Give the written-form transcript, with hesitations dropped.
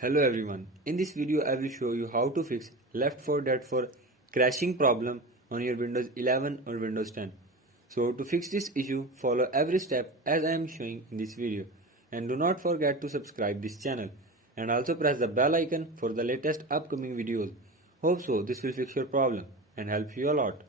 Hello everyone, in this video I will show you how to fix Left 4 Dead for crashing problem on your Windows 11 or Windows 10. So to fix this issue, follow every step as I am showing in this video, and do not forget to subscribe this channel and also press the bell icon for the latest upcoming videos. Hope so this will fix your problem and help you a lot.